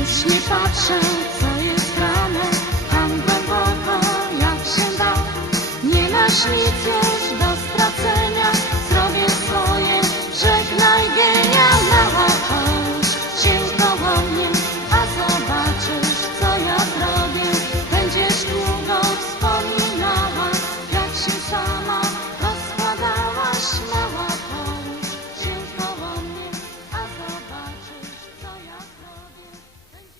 Już nie patrzę,